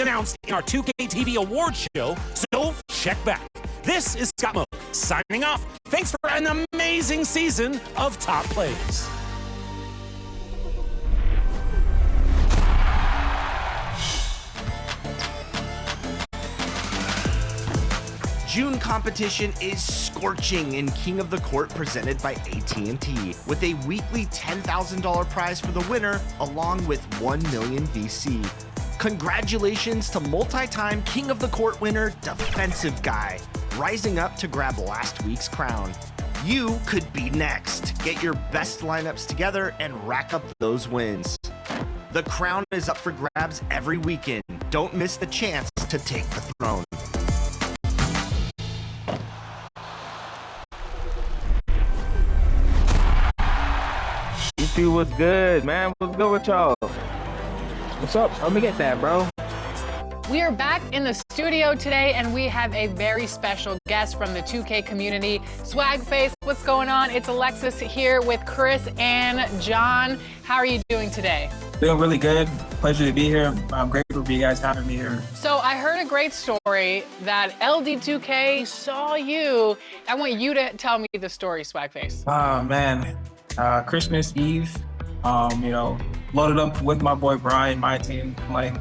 announced in our 2K TV Awards show, so check back. This is Scott Moe, signing off. Thanks for an amazing season of Top Plays. June competition is scorching in King of the Court presented by AT&T, with a weekly $10,000 prize for the winner, along with $1 million VC. Congratulations to multi-time King of the Court winner, Defensive Guy, rising up to grab last week's crown. You could be next. Get your best lineups together and rack up those wins. The crown is up for grabs every weekend. Don't miss the chance to take the throne. What's good, man? What's good with y'all? What's up? Let me get that, bro. We are back in the studio today, and we have a very special guest from the 2K community. Swagface, what's going on? It's Alexis here with Chris and John. How are you doing today? Doing really good. Pleasure to be here. I'm grateful for you guys having me here. So I heard a great story that LD2K saw you. I want you to tell me the story, Swagface. Oh, man. Christmas Eve, loaded up with my boy Brian, my team. I'm like,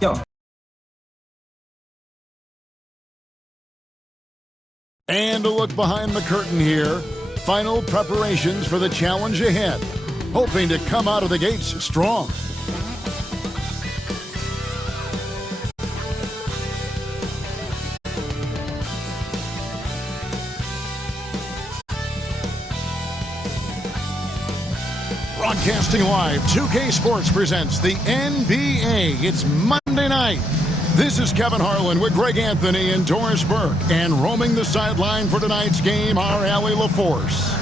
yo. And a look behind the curtain here. Final preparations for the challenge ahead. Hoping to come out of the gates strong. Broadcasting live, 2K Sports presents the NBA. It's Monday night. This is Kevin Harlan with Greg Anthony and Doris Burke. And roaming the sideline for tonight's game, our Allie LaForce.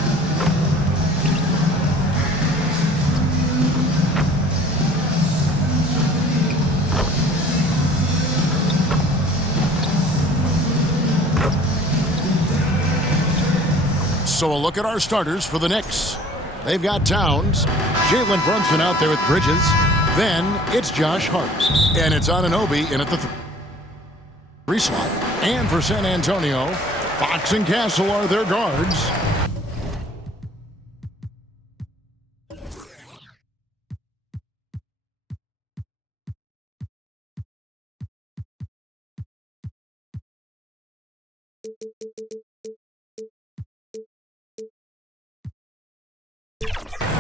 So a look at our starters for the Knicks. They've got Towns, Jalen Brunson out there with Bridges. Then it's Josh Hart. And it's Anunoby in at the 3 slot. And for San Antonio, Fox and Castle are their guards.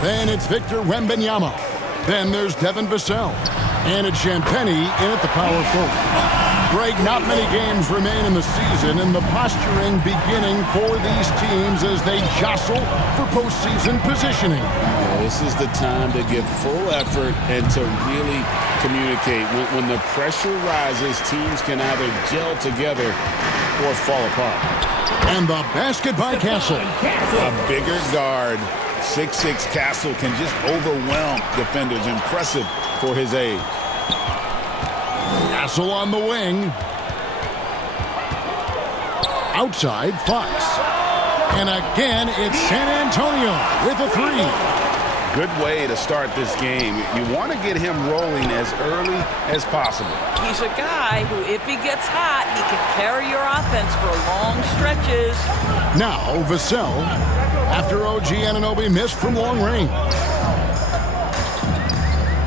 Then it's Victor Wembanyama. Then there's Devin Vassell. And it's Champagnie in at the power forward. Greg, not many games remain in the season, and the posturing beginning for these teams as they jostle for postseason positioning. Yeah, this is the time to give full effort and to really communicate. When the pressure rises, teams can either gel together or fall apart. And the basket by Castle. A bigger guard. 6'6" Castle can just overwhelm defenders. Impressive for his age. Castle on the wing. Outside, Fox. And again, it's San Antonio with a 3. Good way to start this game. You want to get him rolling as early as possible. He's a guy who, if he gets hot, he can carry your offense for long stretches. Now, Vassell, after OG Anunoby missed from long range.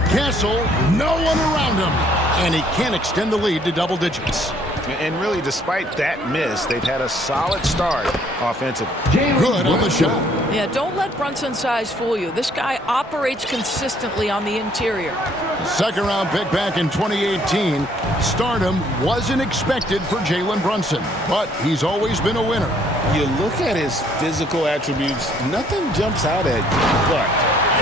Castle, no one around him. And he can't extend the lead to double digits. And really, despite that miss, they've had a solid start offensively. Good on the shot. Yeah, don't let Brunson's size fool you. This guy operates consistently on the interior. Second-round pick back in 2018. Stardom wasn't expected for Jalen Brunson, but he's always been a winner. You look at his physical attributes, nothing jumps out at you, but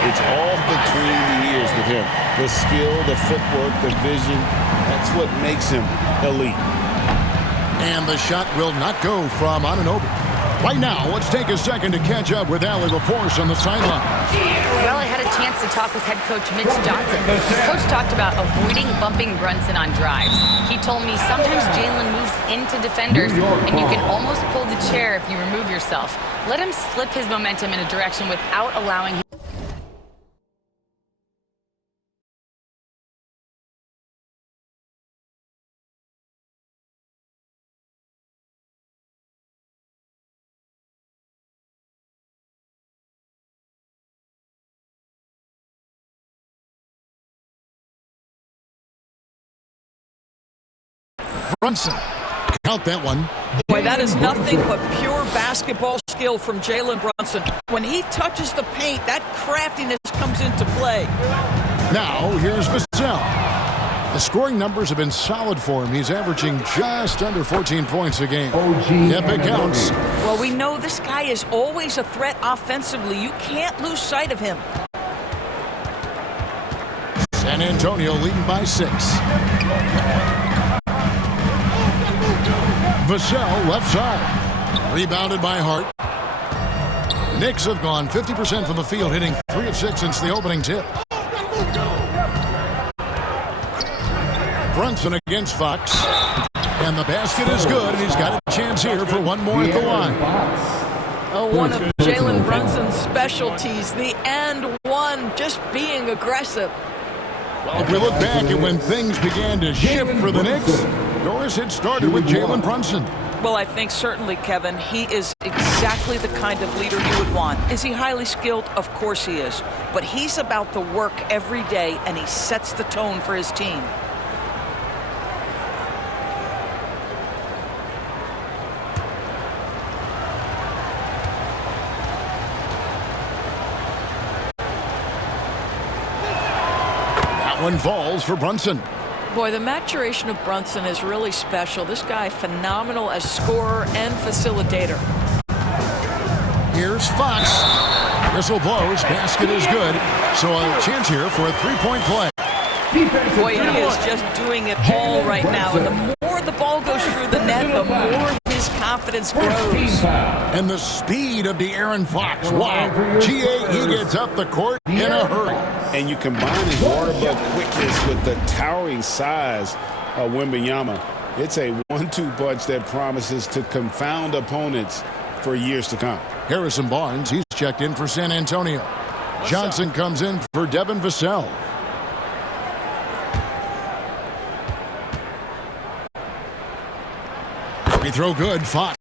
it's all between the ears with him. The skill, the footwork, the vision, that's what makes him elite. And the shot will not go from Anunoby. Right now, let's take a second to catch up with Allie LaForce on the sideline. Well, I had a chance to talk with head coach Mitch Johnson. Coach talked about avoiding bumping Brunson on drives. He told me sometimes Jalen moves into defenders, and you can almost pull the chair if you remove yourself. Let him slip his momentum in a direction without allowing him Brunson. Count that one. Boy, that is nothing but pure basketball skill from Jalen Brunson. When he touches the paint, that craftiness comes into play. Now, here's Vassell. The scoring numbers have been solid for him. He's averaging just under 14 points a game. Yep, it counts. Well, we know this guy is always a threat offensively. You can't lose sight of him. San Antonio leading by 6. Vassell left side. Rebounded by Hart. Knicks have gone 50% from the field, hitting 3 of 6 since the opening tip. Brunson against Fox. And the basket is good, and he's got a chance here for one more at the line. Oh, one of Jalen Brunson's specialties, the and one, just being aggressive. If we look back at when things began to shift for the Knicks, Doris had started with Jalen Brunson. Well, I think certainly, Kevin, he is exactly the kind of leader you would want. Is he highly skilled? Of course he is. But he's about the work every day, and he sets the tone for his team. One falls for Brunson. Boy, the maturation of Brunson is really special. This guy, phenomenal as scorer and facilitator. Here's Fox. Whistle blows. Basket is good. So a chance here for a three-point play. Boy, he is just doing it all right now. And the more the ball goes through the net, the more his confidence grows. And the speed of De'Aaron Fox. Wow. GA, he gets up the court in a hurry. And you combine his water bug quickness with the towering size of Wembanyama. It's a 1-2 punch that promises to confound opponents for years to come. Harrison Barnes, he's checked in for San Antonio. Johnson comes in for Devin Vassell. Free throw good, Fox.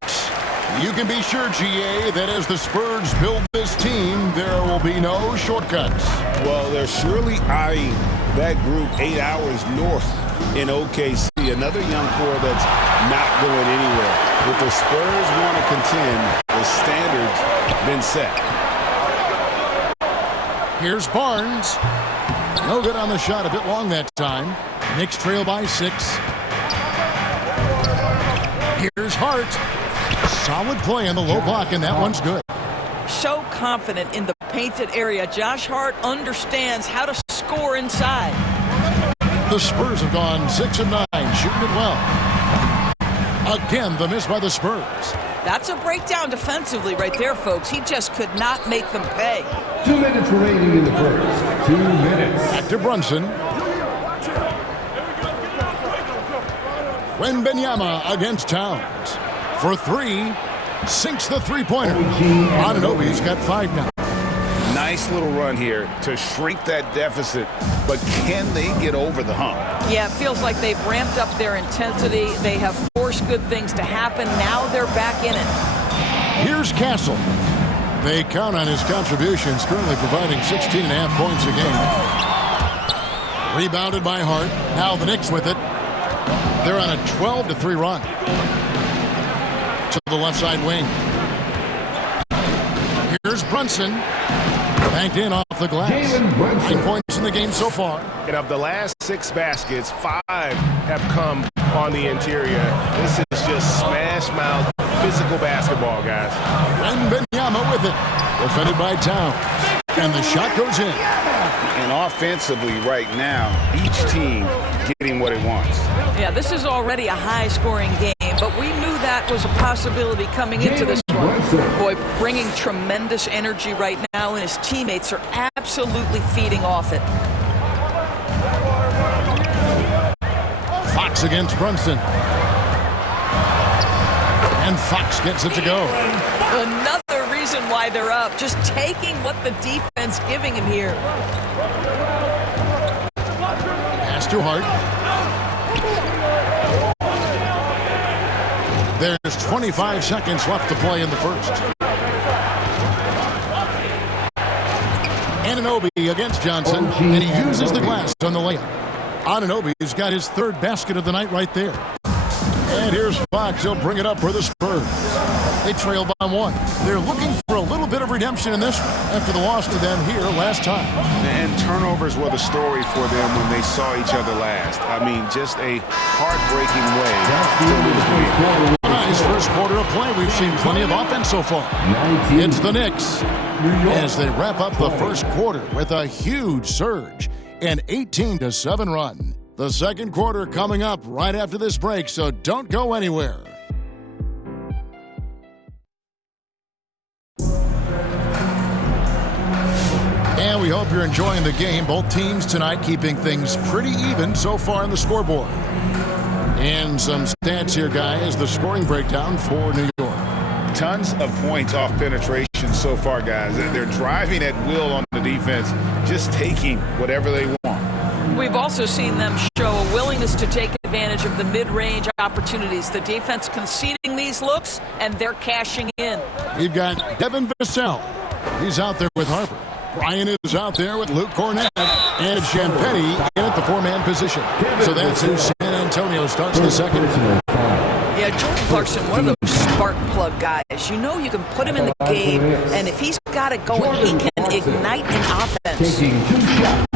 You can be sure, GA, that as the Spurs build this team, there will be no shortcuts. Well, they're surely eyeing that group 8 hours north in OKC. Another young core that's not going anywhere. If the Spurs want to contend, the standard's been set. Here's Barnes. No good on the shot, a bit long that time. Knicks trail by 6. Here's Hart. Solid play in the low block, and that one's good. So confident in the painted area. Josh Hart understands how to score inside. The Spurs have gone 6 of 9, shooting it well. Again, the miss by the Spurs. That's a breakdown defensively right there, folks. He just could not make them pay. 2 minutes remaining in the first. 2 minutes. Back to Brunson. Wembanyama against Towns. For 3, sinks the three-pointer. Anunoby's got 5 now. Nice little run here to shrink that deficit, but can they get over the hump? Yeah, it feels like they've ramped up their intensity. They have forced good things to happen. Now they're back in it. Here's Castle. They count on his contributions, currently providing 16.5 points a game. Rebounded by Hart. Now the Knicks with it. They're on a 12-3 run. To the left side wing. Here's Brunson. Banked in off the glass. 9 points in the game so far. And of the last 6 baskets, 5 have come on the interior. This is just smash mouth physical basketball, guys. Wembanyama with it. Defended by Towns. And the shot goes in. And offensively right now, each team getting what it wants. Yeah, this is already a high-scoring game, but we knew that was a possibility coming into this one. Boy, bringing tremendous energy right now, and his teammates are absolutely feeding off it. Fox against Brunson. And Fox gets it to go. Another reason why they're up, just taking what the defense giving him here. Pass to Hart. There's 25 seconds left to play in the first. Anunoby against Johnson, and he uses the glass on the layup. Anunoby's got his 3rd basket of the night right there. And here's Fox. He'll bring it up for the Spurs. They trail by 1. They're looking for a little bit of redemption in this one after the loss to them here last time. And turnovers were the story for them when they saw each other last. I mean, just a heartbreaking way to lose the game. Nice first quarter of play. We've seen plenty of offense so far. It's the Knicks as they wrap up the first quarter with a huge surge, an 18-7 run. The second quarter coming up right after this break, so don't go anywhere. And we hope you're enjoying the game. Both teams tonight keeping things pretty even so far on the scoreboard. And some stats here, guys. The scoring breakdown for New York. Tons of points off penetration so far, guys. They're driving at will on the defense, just taking whatever they want. We've also seen them show a willingness to take advantage of the mid-range opportunities. The defense conceding these looks, and they're cashing in. We've got Devin Vassell. He's out there with Harper. Brian is out there with Luke Cornett and Champagnie in at the 4-man position. So that's who San Antonio starts the second. Yeah, Jordan Clarkson, one of those spark plug guys. You know you can put him in the game, and if he's got it going, he can ignite an offense. Taking 2 shots.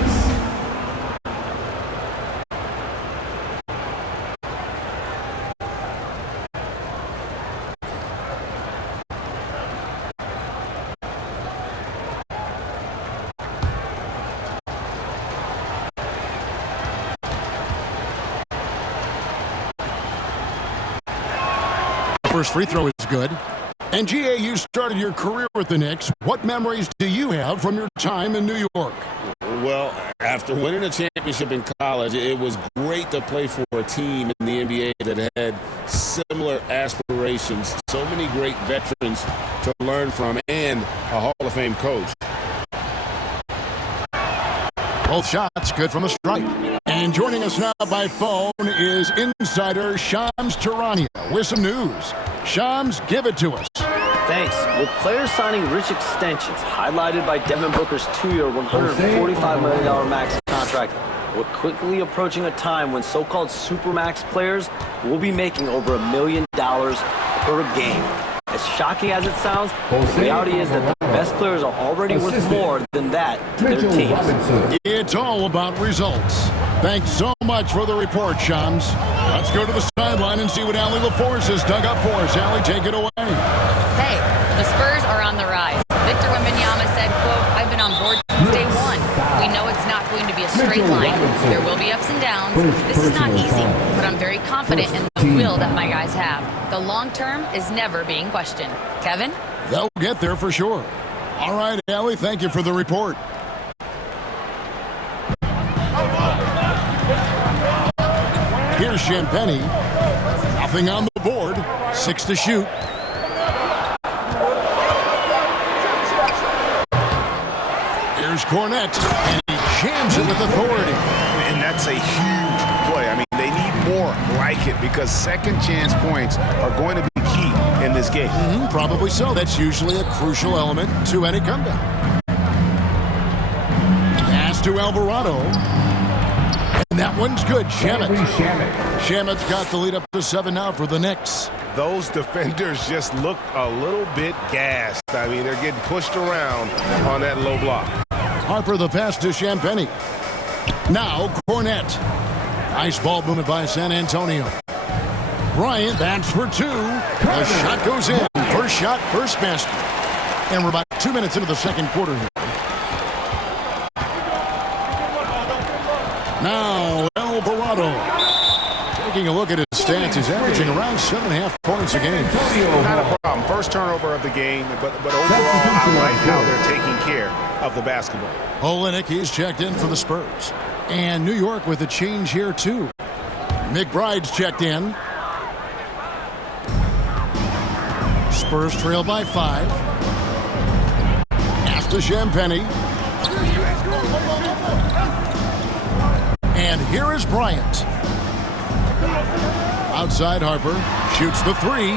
First free throw is good. And GA, you started your career with the Knicks. What memories do you have from your time in New York? Well, after winning a championship in college, it was great to play for a team in the NBA that had similar aspirations. So many great veterans to learn from and a Hall of Fame coach. Both shots good from the stripe. And joining us now by phone is insider Shams Charania with some news. Shams, give it to us. Thanks. With players signing rich extensions, highlighted by Devin Booker's 2-year, $145 million max contract, we're quickly approaching a time when so-called supermax players will be making over $1 million per game. As shocking as it sounds, the reality is that the best players are already worth more than that to their teams. It's all about results. Thanks so much for the report, Shams. Let's go to the sideline and see what Allie LaForce has dug up for us. Allie, take it away. Hey, the Spurs are on the rise. Victor Wembanyama said, quote, "I've been on board since day one. We know it's not going to be a straight line. There will be ups and downs. This is not easy, but I'm very confident in the will that my guys have. The long term is never being questioned." Kevin? They'll get there for sure. All right, Allie, thank you for the report. Here's Champagnie. Nothing on the board. 6 to shoot. Here's Cornett, and he jams it with authority. And that's a huge play. I mean, they need more like it because second chance points are going to be key in this game. Probably so. That's usually a crucial element to any comeback. Pass to Alvarado. And that one's good. Shamet's got the lead up to 7 now for the Knicks. Those defenders just look a little bit gassed. I mean, they're getting pushed around on that low block. Harper the pass to Champagnie. Now Cornett. Nice ball movement by San Antonio. Bryant, that's for 2. The shot goes in. First shot, first basket. And we're about 2 minutes into the second quarter here. Now Alvarado. Taking a look at his stats, he's averaging around 7.5 points a game. Not a problem. First turnover of the game, but overall, I like how they're taking care of the basketball. Olynyk, he's checked in for the Spurs. And New York with a change here, too. McBride's checked in. Spurs trail by 5. Pass to Champagnie. And here is Bryant. Outside Harper. Shoots the 3.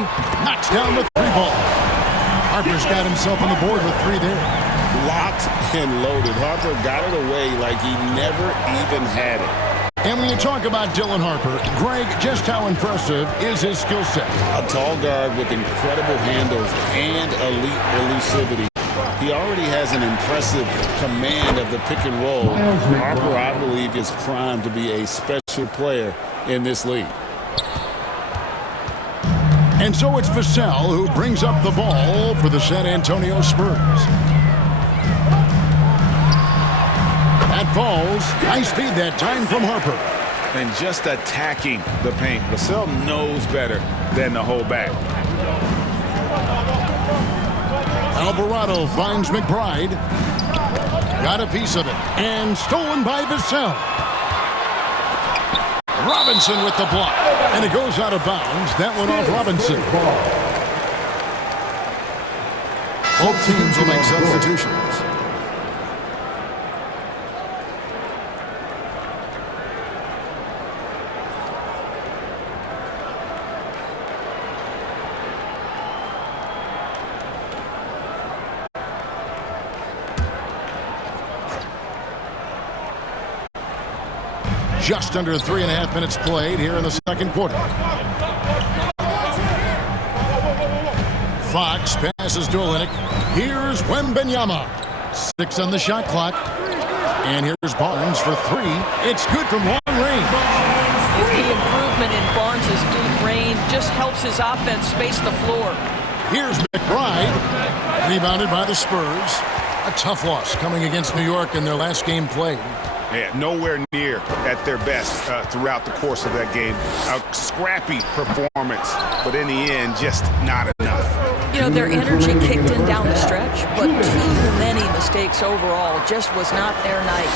Knocks down the 3 ball. Harper's got himself on the board with 3 there. Locked and loaded. Harper got it away like he never even had it. And when you talk about Dylan Harper, Greg, just how impressive is his skill set? A tall guard with incredible handles and elite elusivity. He already has an impressive command of the pick and roll. Harper, I believe, is primed to be a special player in this league. And so it's Vassell who brings up the ball for the San Antonio Spurs. That falls. Nice feed that time from Harper. And just attacking the paint. Vassell knows better than to hold back. Alvarado finds McBride. Got a piece of it. And stolen by Vassell. Robinson with the block. And it goes out of bounds. That one off Robinson. Both teams will make substitutions. Just under 3.5 minutes played here in the second quarter. Fox passes to Olynyk. Here's Wembanyama. 6 on the shot clock. And here's Barnes for 3. It's good from long range. The improvement in Barnes' deep range just helps his offense space the floor. Here's McBride. Rebounded by the Spurs. A tough loss coming against New York in their last game played. Yeah, nowhere near at their best throughout the course of that game. A scrappy performance, but in the end, just not enough. You know, their energy kicked in down the stretch, but too many mistakes overall. Just was not their night.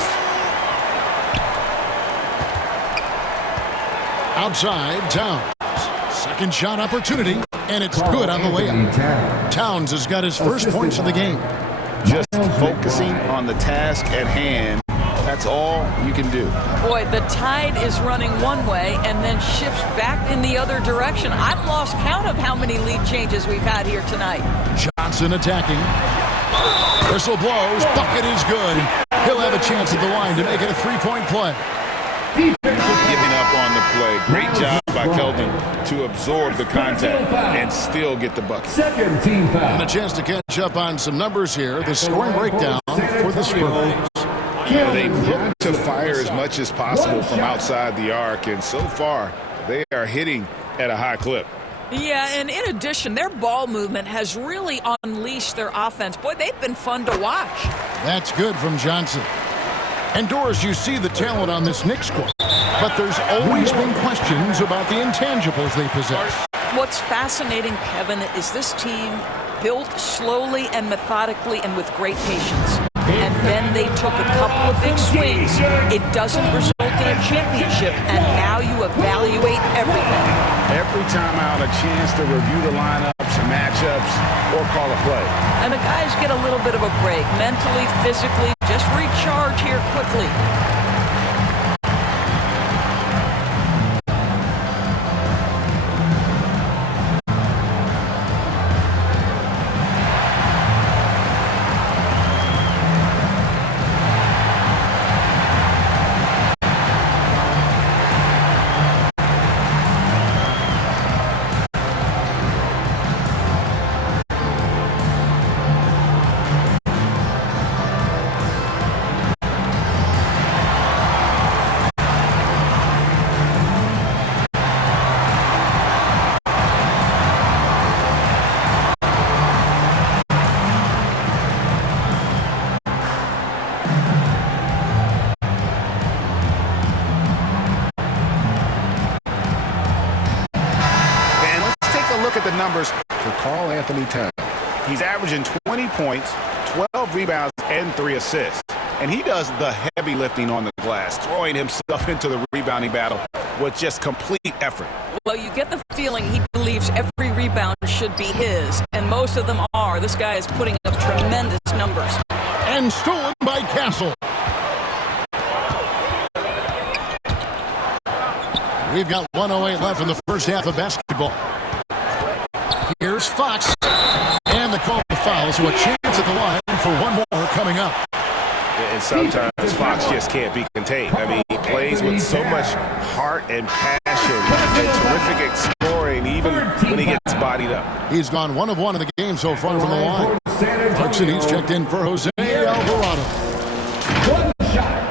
Outside, Towns. Second shot opportunity, and it's good on the layup. Towns has got his first points of the game. Just focusing on the task at hand. That's all you can do. Boy, the tide is running one way and then shifts back in the other direction. I've lost count of how many lead changes we've had here tonight. Johnson attacking. Whistle blows. Bucket is good. He'll have a chance at the line to make it a 3-point play. Giving up on the play. Great job by Keldon to absorb the contact and still get the bucket. Second team foul. And a chance to catch up on some numbers here. The scoring breakdown for the Spurs. They look to fire as much as possible from outside the arc, and so far they are hitting at a high clip. Yeah, and in addition, their ball movement has really unleashed their offense. Boy, they've been fun to watch. That's good from Johnson. And Doris, you see the talent on this Knicks squad, but there's always been questions about the intangibles they possess. What's fascinating, Kevin, is this team built slowly and methodically and with great patience. And then they took a couple of big swings. It doesn't result in a championship, and now you evaluate everything. Every time out, a chance to review the lineups, matchups, or call a play. And the guys get a little bit of a break, mentally, physically, just recharge here quickly. At the numbers for Karl-Anthony Towns. He's averaging 20 points, 12 rebounds, and 3 assists. And he does the heavy lifting on the glass, throwing himself into the rebounding battle with just complete effort. Well, you get the feeling he believes every rebound should be his, and most of them are. This guy is putting up tremendous numbers. And stolen by Castle. We've got 1:08 left in the first half of basketball. Here's Fox. And the call for foul, so a chance at the line for one more coming up. And sometimes Fox just can't be contained. I mean, he plays with so much heart and passion and terrific exploring, even when he gets bodied up. He's gone 1 of 1 in the game so far from the line. Clarkson, he's checked in for Jose Alvarado. One shot.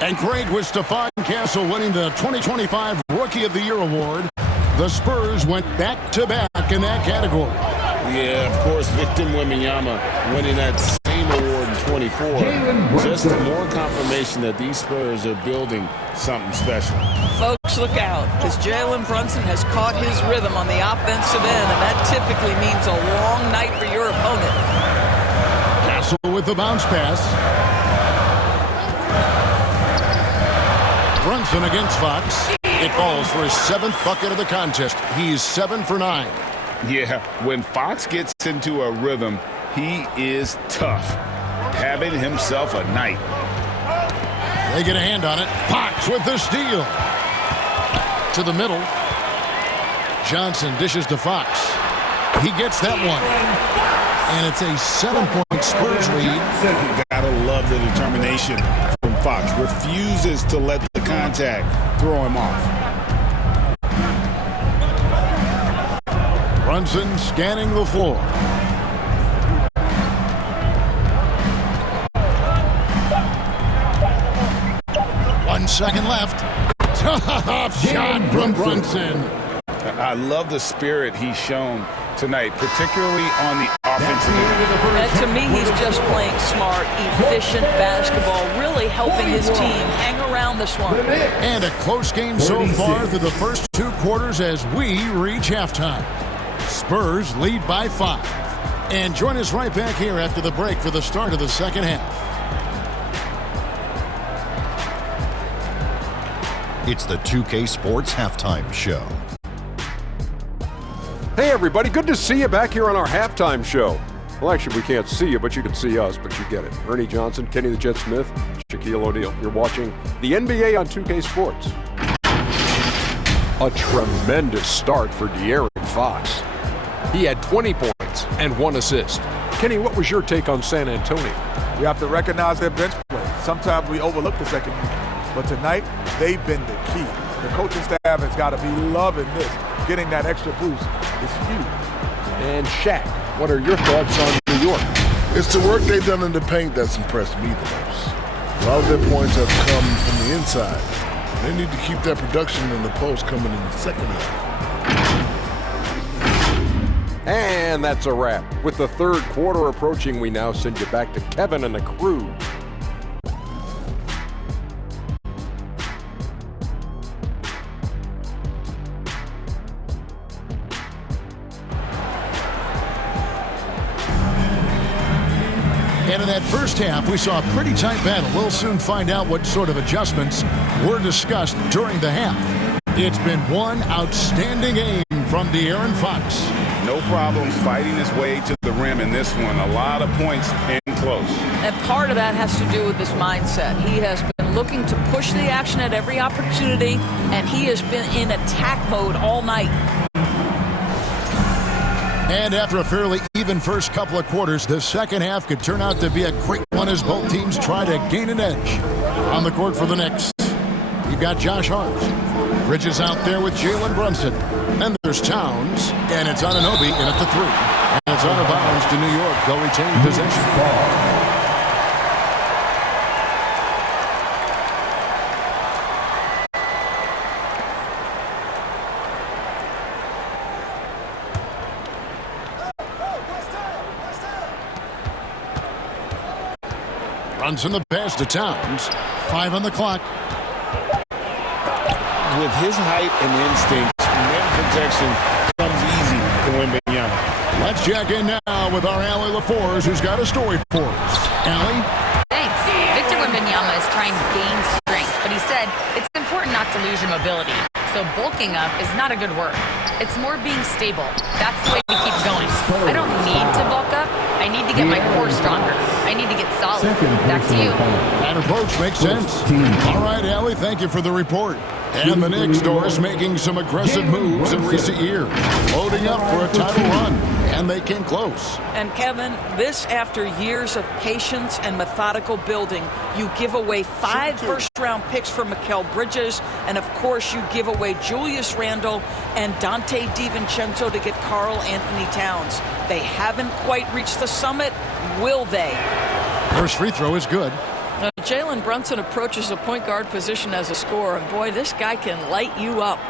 And great with Stephon Castle winning the 2025 Rookie of the Year award. The Spurs went back-to-back in that category. Yeah, of course, Victor Wembanyama winning that same award in 24. Just more confirmation that these Spurs are building something special. Folks, look out, because Jalen Brunson has caught his rhythm on the offensive end, and that typically means a long night for your opponent. Castle with the bounce pass. Brunson against Fox. It falls for his 7th bucket of the contest. He's 7 for 9. Yeah, when Fox gets into a rhythm, he is tough. Having himself a night. They get a hand on it. Fox with the steal. To the middle. Johnson dishes to Fox. He gets that one. And it's a 7-point Spurs lead. You gotta love the determination from Fox. Refuses to let the contact throw him off. Brunson scanning the floor. One second left. Tough shot from Brunson. I love the spirit he's shown tonight, particularly on the offensive end. And to me, he's just playing smart, efficient basketball, really helping his team hang around this one. And a close game so far through the first 2 quarters as we reach halftime. Spurs lead by 5. And join us right back here after the break for the start of the second half. It's the 2K Sports Halftime Show. Hey everybody, good to see you back here on our halftime show. Well, actually, we can't see you, but you can see us, but you get it. Ernie Johnson, Kenny the Jet Smith, Shaquille O'Neal. You're watching the NBA on 2K Sports. A tremendous start for De'Aaron Fox. He had 20 points and 1 assist. Kenny, what was your take on San Antonio? We have to recognize their bench play. Sometimes we overlook the second unit, but tonight, they've been the key. The coaching staff has got to be loving this. Getting that extra boost is huge. And Shaq, what are your thoughts on New York? It's the work they've done in the paint that's impressed me the most. A lot of their points have come from the inside. They need to keep that production in the post coming in the second half. And that's a wrap. With the third quarter approaching, we now send you back to Kevin and the crew. And in that first half, we saw a pretty tight battle. We'll soon find out what sort of adjustments were discussed during the half. It's been one outstanding game from De'Aaron Fox. No problem fighting his way to the rim in this one. A lot of points and close. And part of that has to do with his mindset. He has been looking to push the action at every opportunity, and he has been in attack mode all night. And after a fairly even first couple of quarters, the second half could turn out to be a great one as both teams try to gain an edge. On the court for the Knicks, you've got Josh Hart. Bridges out there with Jalen Brunson. Then there's Towns, and it's Anunoby in at the 3. And it's out of bounds to New York. They'll retain possession. Brunson the pass to Towns. 5 on the clock. With his height and instincts, rim protection comes easy to Wembanyama. Let's check in now with our Allie LaForce, who's got a story for us. Allie? Thanks. Victor Wembanyama is trying to gain strength, but he said it's important not to lose your mobility. So bulk bulking up is not a good word. It's more being stable. That's the way we keep going. I don't need to bulk up. I need to get my core stronger. I need to get solid. Back to you. That approach makes sense. All right, Allie, thank you for the report. And the Knicks, Doris, making some aggressive moves in recent years, loading up for a title run, and they came close. And Kevin, this after years of patience and methodical building. You give away 5 first-round picks for Mikal Bridges, and of course you give away Julius Randle and Dante DiVincenzo to get Karl-Anthony Towns. They haven't quite reached the summit, will they? First free throw is good. Now, Jalen Brunson approaches the point guard position as a scorer, and boy, this guy can light you up.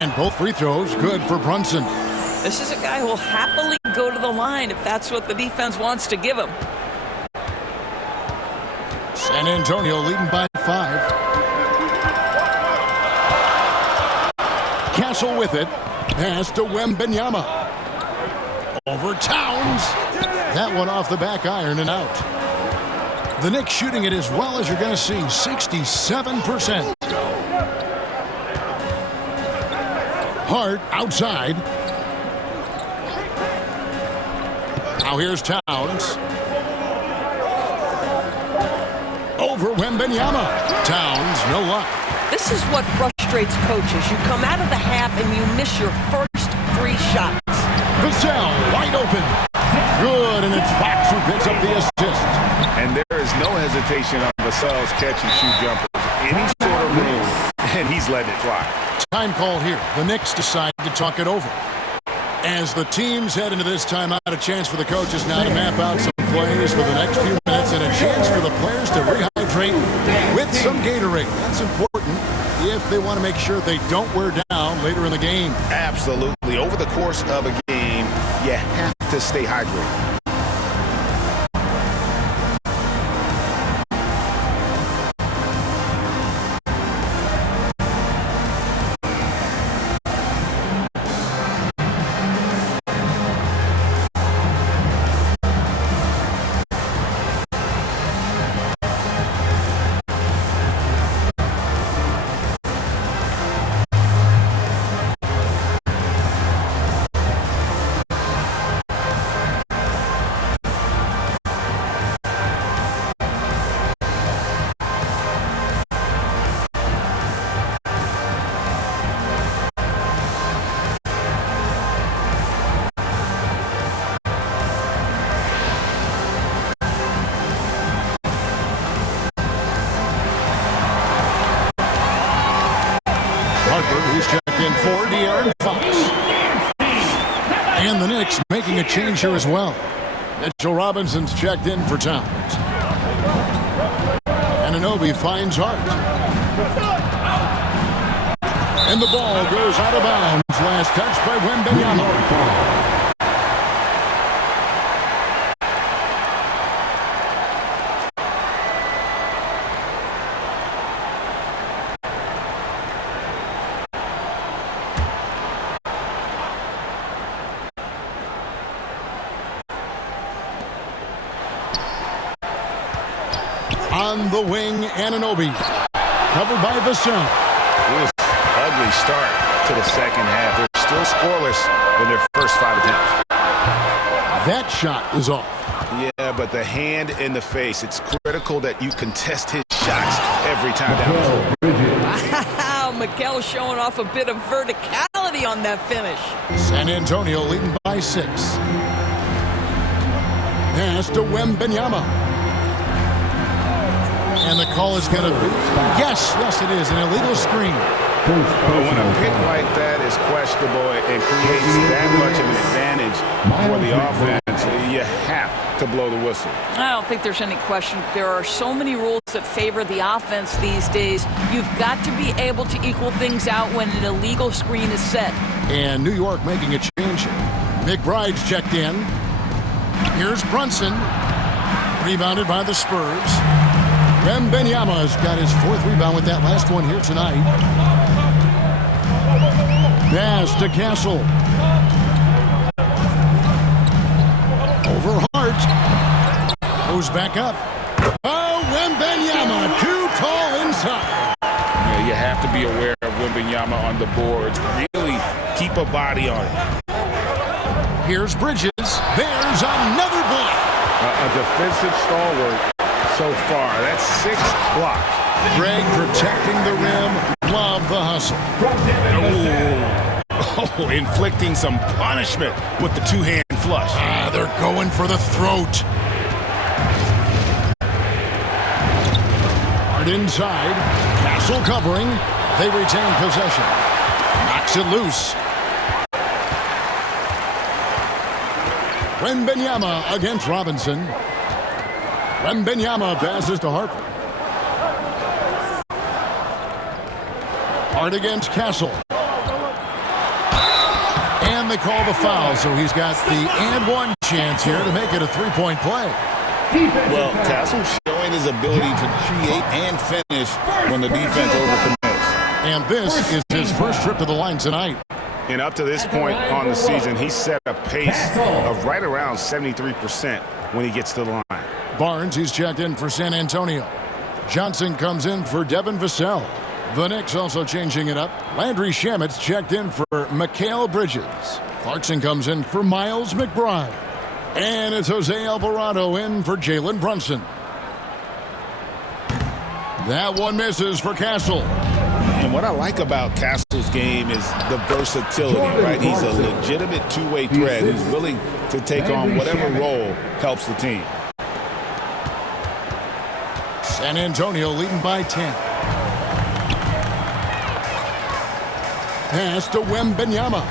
And both free throws good for Brunson. This is a guy who will happily go to the line if that's what the defense wants to give him. San Antonio leading by 5. Castle with it. Pass to Wembanyama. Over Towns. That one off the back iron and out. The Knicks shooting it as well as you're going to see. 67%. Hart outside. Now here's Towns. Over Wembanyama. Towns, no luck. This is what frustrates coaches. You come out of the half and you miss your first 3 shots. Vassell, wide open. Good, and it's Fox who picks up the assist. And there is no hesitation on Vassell's catch-and-shoot jumpers. Any sort of room, and he's letting it fly. Time call here. The Knicks decide to talk it over. As the teams head into this timeout, a chance for the coaches now to map out some plays for the next few minutes and a chance for the players to rehydrate with some Gatorade. That's important if they want to make sure they don't wear down later in the game. Absolutely. Over the course of a game, you have to stay hydrated. He's checked in for De'Aaron Fox. And the Knicks making a change here as well. Mitchell Robinson's checked in for Towns. Anunoby finds Hart. And the ball goes out of bounds. Last touch by Wembanyama. On the wing, Anunoby. Covered by Vassell. Ugly start to the second half. They're still scoreless in their first 5 attempts. That shot is off. Yeah, but the hand in the face. It's critical that you contest his shots every time down the floor. Wow, Mikal showing off a bit of verticality on that finish. San Antonio leading by 6. Pass to Wembanyama. And the call is going to be, yes, it is, an illegal screen. When a pick like that is questionable and creates that much of an advantage for the offense, you have to blow the whistle. I don't think there's any question. There are so many rules that favor the offense these days. You've got to be able to equal things out when an illegal screen is set. And New York making a change here. McBride's checked in. Here's Brunson. Rebounded by the Spurs. Wembanyama's got his 4th rebound with that last one here tonight. Pass to Castle. Over Hart. Goes back up. Oh, Wembanyama, too tall inside. Yeah, you have to be aware of Wembanyama on the boards. Really keep a body on it. Here's Bridges. There's another block. A defensive stalwart so far. That's 6 blocks. Greg protecting the rim. Love the hustle. Oh, inflicting some punishment with the two-hand flush. They're going for the throat. Hard inside. Castle covering. They retain possession. Knocks it loose. Wembanyama against Robinson. Wembanyama passes to Harper. Hart against Castle. And they call the foul, so he's got the and one chance here to make it a three-point play. Well, Castle's showing his ability to create and finish when the defense overcommits. And this is his first trip to the line tonight. And up to this point on the season, he's set a pace of right around 73% when he gets to the line. Barnes, he's checked in for San Antonio. Johnson comes in for Devin Vassell. The Knicks also changing it up. Landry Shamit's checked in for Mikal Bridges. Clarkson comes in for Miles McBride. And it's Jose Alvarado in for Jalen Brunson. That one misses for Castle. And what I like about Castle's game is the versatility, right? He's a legitimate two-way threat who's willing to take on whatever role helps the team. San Antonio leading by 10. Pass to Wembanyama.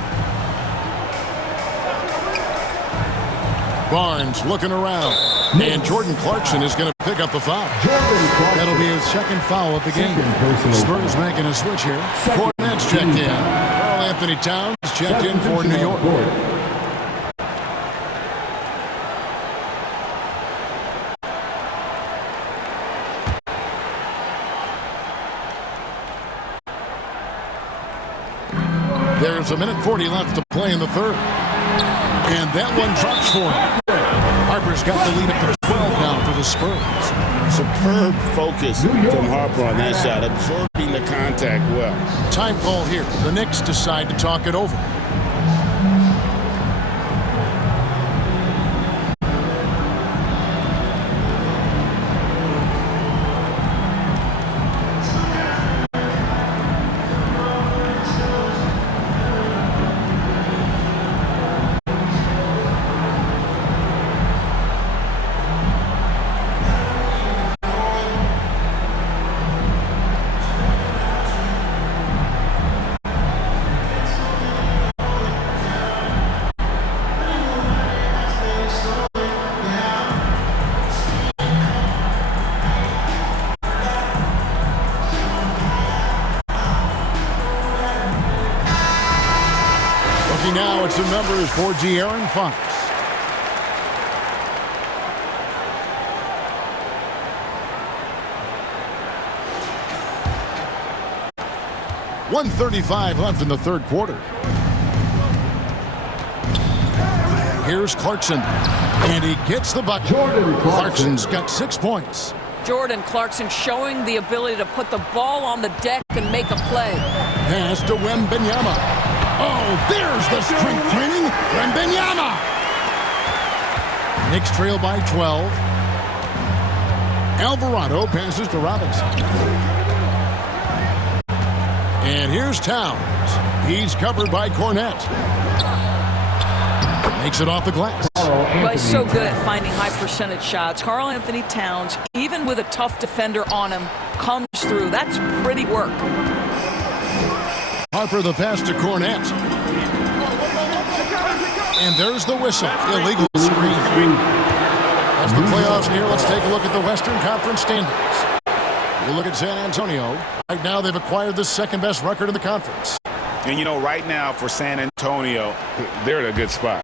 Barnes looking around. And Jordan Clarkson is going to pick up the foul. That'll be his second foul of the game. Spurs making a switch here. Cornette's checked in. Karl-Anthony Towns checked in for New York. There's a minute 40 left to play in the third. And that one drops for him. Harper's got the lead up to 12 now for the Spurs. Superb focus from Harper on that shot, absorbing the contact well. Time call here. The Knicks decide to talk it over. Now it's the numbers for De'Aaron Fox. .135 left in the third quarter. Here's Clarkson, and he gets the bucket. Clarkson's got 6 points. Jordan Clarkson showing the ability to put the ball on the deck and make a play. Pass to Wembanyama. Oh, there's the strength training. Wembanyama. Knicks trail by 12. Alvarado passes to Robinson. And here's Towns. He's covered by Cornette. Makes it off the glass. Well, he's so good at finding high percentage shots. Karl-Anthony Towns, even with a tough defender on him, comes through. That's pretty work. Harper the pass to Cornette. And there's the whistle. Illegal screen. As the playoffs near, let's take a look at the Western Conference standings. You look at San Antonio. Right now, they've acquired the second-best record in the conference. And, you know, right now for San Antonio, they're in a good spot.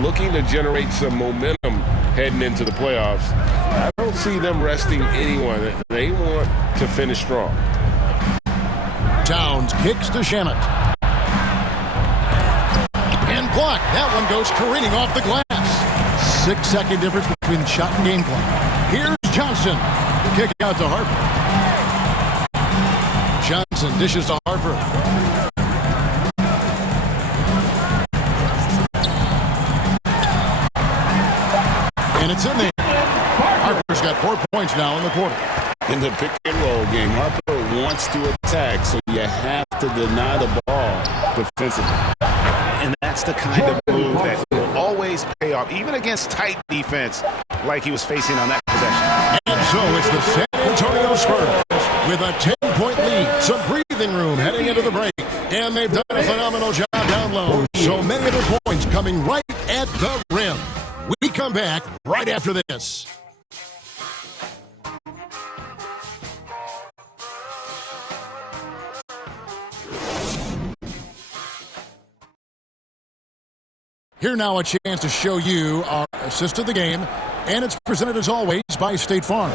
Looking to generate some momentum heading into the playoffs. I don't see them resting anyone. They want to finish strong. Towns kicks to Shamet. blocked. That one goes careening off the glass. 6-second difference between shot and game clock. Here's Johnson. Kick out to Harper. Johnson dishes to Harper. And it's in there. Harper's got 4 points now in the quarter. In the pick and roll game, Harper wants to attack, so you have to deny the ball defensively. And that's the kind of move that will always pay off, even against tight defense like he was facing on that possession. And so it's the San Antonio Spurs with a 10-point lead. Some breathing room heading into the break. And they've done a phenomenal job down low. So many of their points coming right at the rim. We come back right after this. Here now a chance to show you our assist of the game, and it's presented as always by State Farm.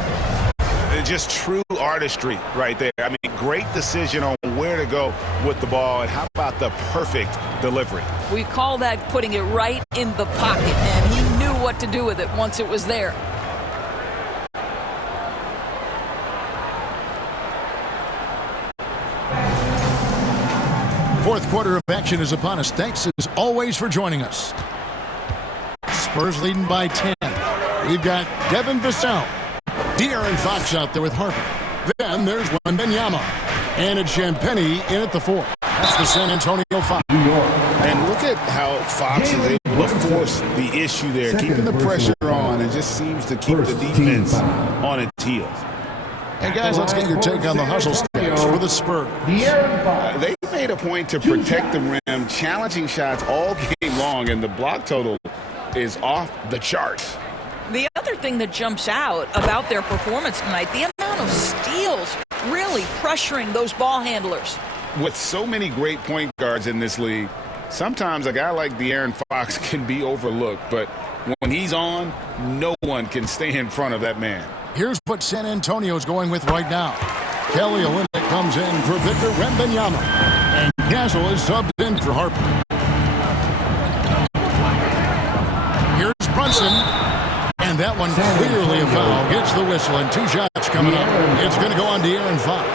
Just true artistry right there. I mean, great decision on where to go with the ball, and how about the perfect delivery? We call that putting it right in the pocket, and he knew what to do with it once it was there. Fourth quarter of action is upon us. Thanks as always for joining us. Spurs leading by 10. We've got Devin Vassell. De'Aaron Fox out there with Harper. Then there's Wembanyama. And it's Champagnie in at the 4. That's the San Antonio Fox. And look at how Fox is able to force the issue there, keeping the pressure on, and just seems to keep the defense on its heels. Hey, guys, let's get your take on the hustle stats for the Spurs. They made a point to protect the rim, challenging shots all game long, and the block total is off the charts. The other thing that jumps out about their performance tonight, the amount of steals really pressuring those ball handlers. With so many great point guards in this league, sometimes a guy like De'Aaron Fox can be overlooked, but when he's on, no one can stay in front of that man. Here's what San Antonio's going with right now. Kelly Olynyk comes in for Victor Wembanyama. And Gasol is subbed in for Harper. Here's Brunson. And that one clearly a foul. Gets the whistle, and 2 shots coming up. It's going to go on De'Aaron Fox.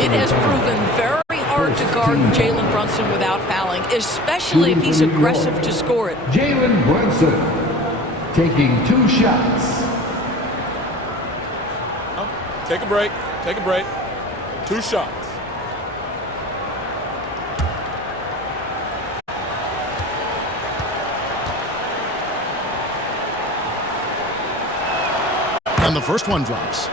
It has proven very hard to guard Jalen Brunson without fouling, especially if he's aggressive to score it. Jalen Brunson taking 2 shots. Take a break. Take a break. 2 shots. And the first one drops.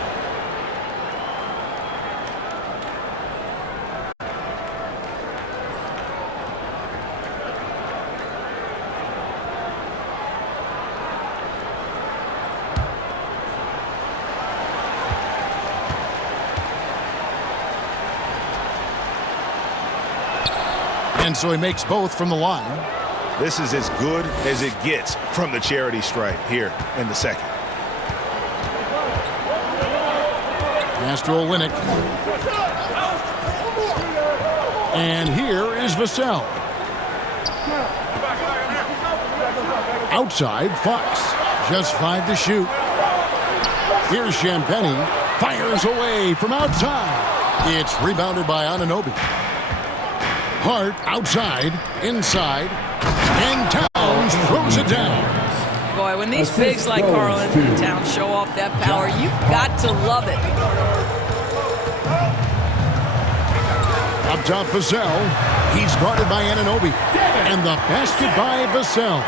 And so he makes both from the line. This is as good as it gets from the charity stripe here in the second. Master Olynyk. And here is Vassell. Outside, Fox. Just 5 to shoot. Here's Champagnie. Fires away from outside. It's rebounded by Anunoby. Hart outside, inside, and Towns throws it down. Boy, when these bigs like Karl-Anthony Towns show off that power, you've got to love it. Up top, Vassell. He's guarded by Anunoby. And the basket by Vassell.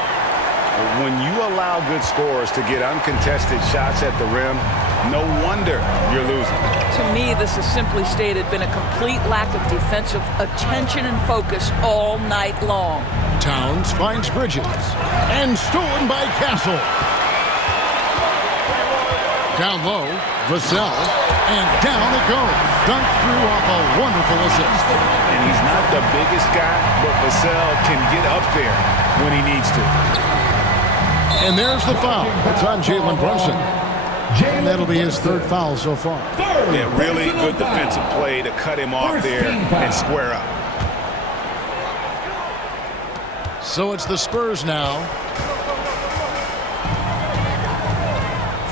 When you allow good scorers to get uncontested shots at the rim, no wonder you're losing. To me, this has simply stated been a complete lack of defensive attention and focus all night long. Towns finds Bridges. And stolen by Castle. Down low, Vassell. And down it goes. Dunked through off a wonderful assist. And he's not the biggest guy, but Vassell can get up there when he needs to. And there's the foul. It's on Jalen Brunson. And that'll be his 3rd foul so far. Yeah, really good defensive play to cut him off there and square up. So it's the Spurs now.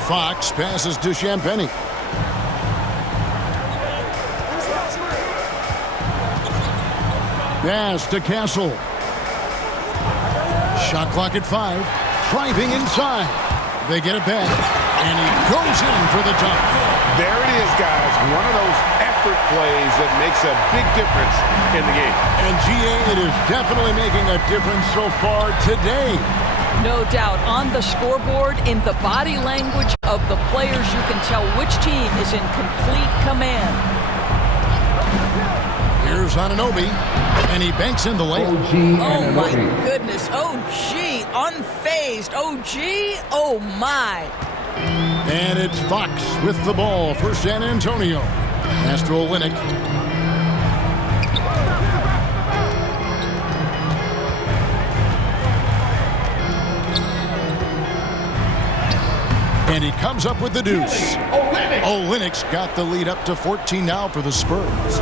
Fox passes to Champagny. Pass to Castle. Shot clock at 5. Driving inside. They get it back. And he goes in for the dunk. There it is, guys. One of those effort plays that makes a big difference in the game. And GA, it is definitely making a difference so far today. No doubt. On the scoreboard, in the body language of the players, you can tell which team is in complete command. Here's Anunoby, and he banks in the layup. Oh, my goodness. OG, unfazed. OG, oh, my. And it's Fox with the ball for San Antonio. Pass to Olynyk. And he comes up with the deuce. Olynyk's got the lead up to 14 now for the Spurs.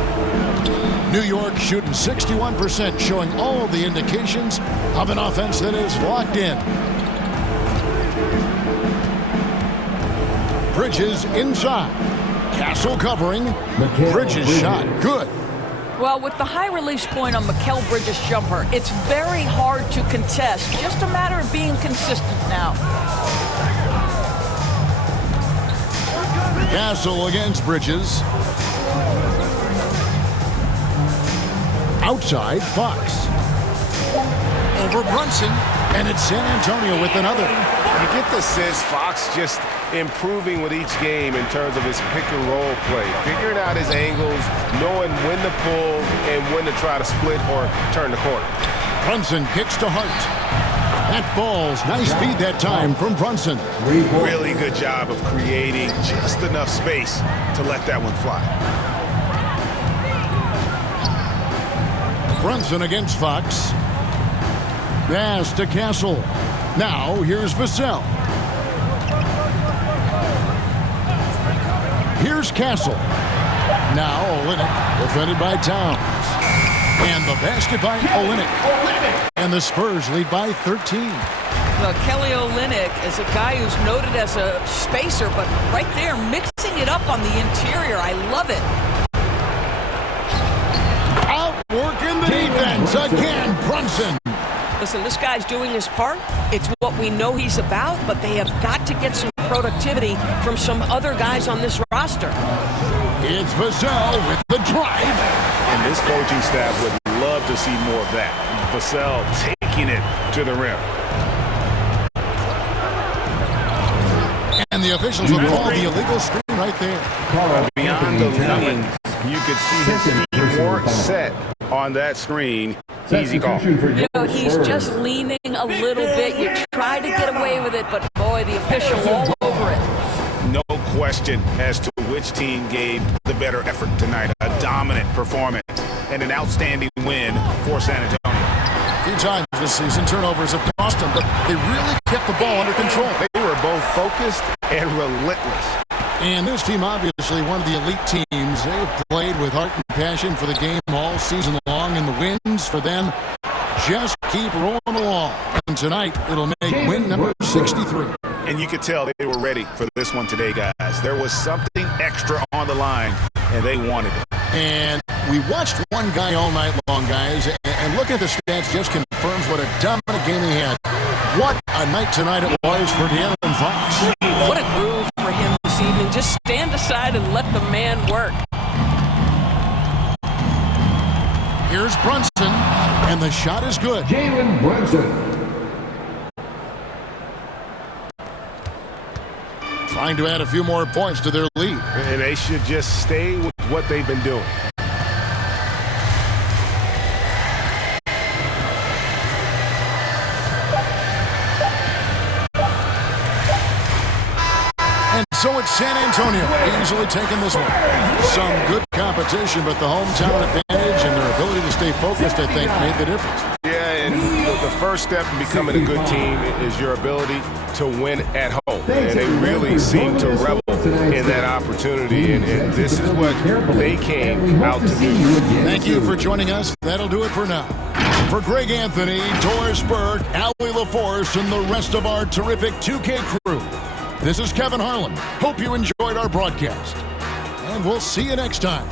New York shooting 61%, showing all the indications of an offense that is locked in. Bridges inside. Castle covering. Bridges shot good. Well, with the high release point on Mikal Bridges' jumper, it's very hard to contest. Just a matter of being consistent now. Castle against Bridges. Outside, Fox. Over Brunson, and it's San Antonio with another. You get the sense Fox just improving with each game in terms of his pick-and-roll play, figuring out his angles, knowing when to pull and when to try to split or turn the corner. Brunson kicks to Hart. That falls. Nice feed that time from Brunson. Really good job of creating just enough space to let that one fly. Brunson against Fox. Pass to Castle. Now here's Vassell. Here's Castle. Now Olynyk, defended by Towns. And the basket by Olynyk. And the Spurs lead by 13. Well, Kelly Olynyk is a guy who's noted as a spacer, but right there, mixing it up on the interior. I love it. Outworking the defense again, Brunson. Listen, this guy's doing his part. It's what we know he's about, but they have got to get some productivity from some other guys on this roster. It's Vassell with the drive. And this coaching staff would love to see more of that. Vassell taking it to the rim. And the officials will call the illegal screen right there. Beyond the leaning, you could see his feet weren't set on that screen. Easy call. You know, he's just leaning a little bit. You try to get away with it, but boy, the official all over it. No question as to which team gave the better effort tonight. A dominant performance and an outstanding win for San Antonio. A few times this season, turnovers have cost them, but they really kept the ball under control. They were both focused and relentless. And this team, obviously one of the elite teams. They've played with heart and passion for the game all season long, and the wins for them just keep rolling along. And tonight, it'll make win number 63. And you could tell they were ready for this one today, guys. There was something extra on the line, and they wanted it. And we watched one guy all night long, guys, and looking at the stats just confirms what a dominant game he had. What a night tonight it was for De'Aaron Fox. What a groove for him this evening. Just stand aside and let the man work. Here's Brunson, and the shot is good. Jalen Brunson. Trying to add a few more points to their lead. And they should just stay with what they've been doing. And so it's San Antonio easily taking this one. Some good competition, but the hometown advantage and their ability to stay focused, I think, made the difference. Yeah, and The first step in becoming a good team is your ability to win at home. And they really seem to revel in that opportunity, and this is what they came out to do. Thank you for joining us. That'll do it for now. For Greg Anthony, Doris Burke, Allie LaForce, and the rest of our terrific 2K crew, this is Kevin Harlan. Hope you enjoyed our broadcast. And we'll see you next time.